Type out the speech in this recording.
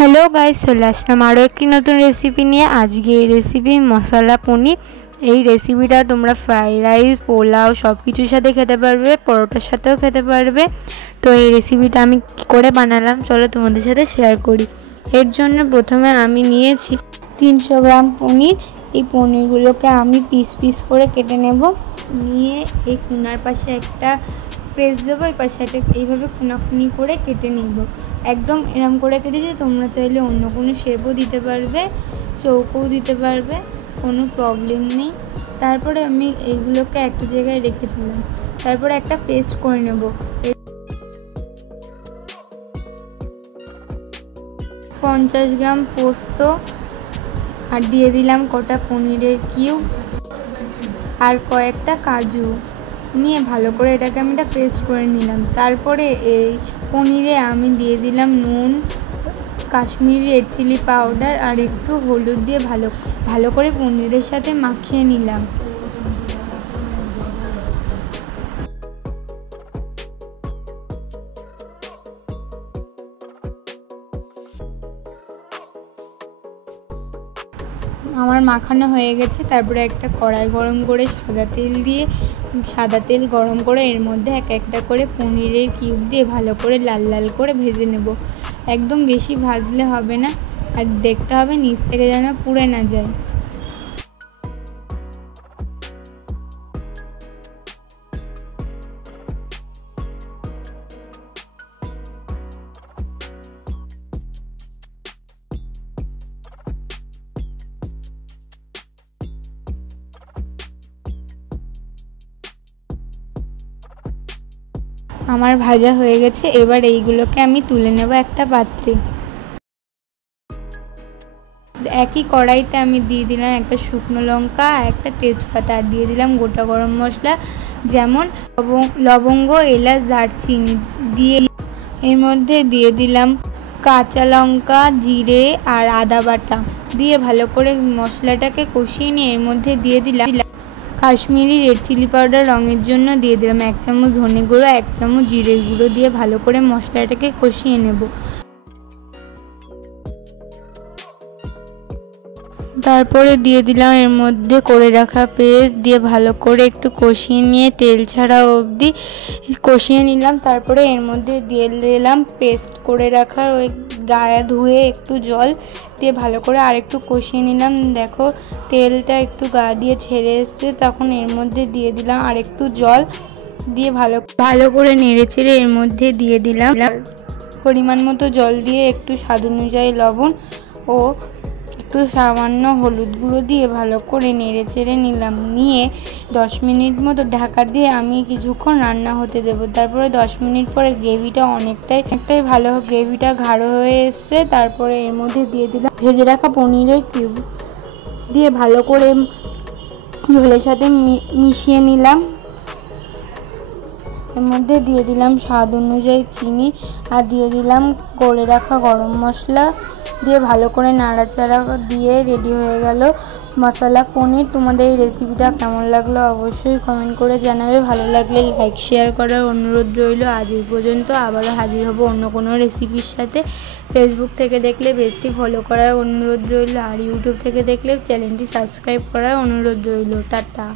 Hello guys, চলে আসলাম আরও একটি নতুন রেসিপি নিয়ে। আজকে এই রেসিপি মশলা পনির। এই রেসিপিটা তোমরা ফ্রাইড রাইস, পোলাও সব কিছুর সাথে খেতে পারবে, পরোটার সাথেও খেতে পারবে। তো এই রেসিপিটা আমি কী করে বানালাম চলো তোমাদের সাথে শেয়ার করি। এর জন্য প্রথমে আমি নিয়েছি 300 গ্রাম পনির। এই পনিরগুলোকে আমি পিস পিস করে কেটে নেব। নিয়ে এই কোনার পাশে একটা প্রেস দেবো, এই পাশে একটা এইভাবে কোনাকুনি করে কেটে নিব। একদম এরম করে কেটেছি, তোমরা চাইলে অন্য কোনো শেপও দিতে পারবে, চৌকোও দিতে পারবে, কোনো প্রবলেম নেই। তারপরে আমি এইগুলোকে একটা জায়গায় রেখে দিলাম। তারপরে একটা পেস্ট করে নেব। 50 গ্রাম পোস্ত আর দিয়ে দিলাম কটা পনিরের কিউব আর কয়েকটা কাজু নিয়ে ভালো করে এটাকে আমি একটা পেস্ট করে নিলাম। তারপরে এই পনিরে আমি দিয়ে দিলাম নুন, কাশ্মীরি রেড চিলি পাউডার আর একটু হলুদ দিয়ে ভালো করে পনিরের সাথে মাখিয়ে নিলাম। আমার মাখানো হয়ে গেছে। তারপরে একটা কড়াই গরম করে সাদা তেল গরম করে এর মধ্যে এক একটা করে পনিরের কিউব দিয়ে ভালো করে লাল লাল করে ভেজে নেব। একদম বেশি ভাজলে হবে না, আর দেখতে হবে নিচ থেকে যেন পুড়ে না যায়। আমার ভাজা হয়ে গেছে। এবার এইগুলোকে আমি তুলে নেব একটা পাত্রে। একই কড়াইতে আমি দিয়ে দিলাম একটা শুকনো লঙ্কা, একটা তেজপাতা, আর দিয়ে দিলাম গোটা গরম মশলা যেমন লবঙ্গ, এলাচ, দারচিনি দিয়ে এর মধ্যে দিয়ে দিলাম কাঁচা লঙ্কা, জিরে আর আদা বাটা দিয়ে ভালো করে মশলাটাকে কষিয়ে নিয়ে এর মধ্যে দিয়ে দিলাম কাশ্মীরি রেড চিলি পাউডার রঙের জন্য দিয়ে দিলাম 1 চামচ ধনে গুঁড়ো, 1 চামচ জিরের গুঁড়ো দিয়ে ভালো করে মশলাটাকে কষিয়ে নেব। তারপরে দিয়ে দিলাম এর মধ্যে করে রাখা পেস্ট দিয়ে ভালো করে একটু কষিয়ে নিয়ে তেল ছাড়া অবধি কষিয়ে নিলাম। তারপরে এর মধ্যে দিয়ে দিলাম পেস্ট করে রাখা ওই গায়ে ধুয়ে একটু জল দিয়ে ভালো করে আর একটু কষিয়ে নিলাম। দেখো তেলটা একটু গা দিয়ে ছেড়ে এসছে, তখন এর মধ্যে দিয়ে দিলাম আর একটু জল দিয়ে ভালো করে নেড়ে চেড়ে এর মধ্যে দিয়ে দিলাম পরিমাণ মতো জল দিয়ে একটু স্বাদ অনুযায়ী লবণ ও একটু সামান্য হলুদ গুঁড়ো দিয়ে ভালো করে নেড়ে চেড়ে নিলাম। নিয়ে 10 মিনিট মতো ঢাকা দিয়ে আমি কিছুক্ষণ রান্না হতে দেবো। তারপরে 10 মিনিট পরে গ্রেভিটা অনেকটাই ভালো, গ্রেভিটা গাঢ় হয়ে এসছে। তারপরে এর মধ্যে দিয়ে দিলাম ভেজে রাখা পনিরের কিউবস দিয়ে ভালো করে ঝোলের সাথে মিশিয়ে নিলাম। এর মধ্যে দিয়ে দিলাম স্বাদ অনুযায়ী চিনি আর দিয়ে দিলাম করে রাখা গরম মশলা দিয়ে ভালো করে নাড়াচাড়া দিয়ে রেডি হয়ে গেল মশলা পনির। তোমাদের এই রেসিপিটা কেমন লাগলো অবশ্যই কমেন্ট করে জানাবে। ভালো লাগলে লাইক শেয়ার করার অনুরোধ রইল। আজ এই পর্যন্ত, আবারও হাজির হব অন্য কোনো রেসিপির সাথে। ফেসবুক থেকে দেখলে পেজটি ফলো করার অনুরোধ রইল, আর ইউটিউব থেকে দেখলে চ্যানেলটি সাবস্ক্রাইব করার অনুরোধ রইল। টাটা।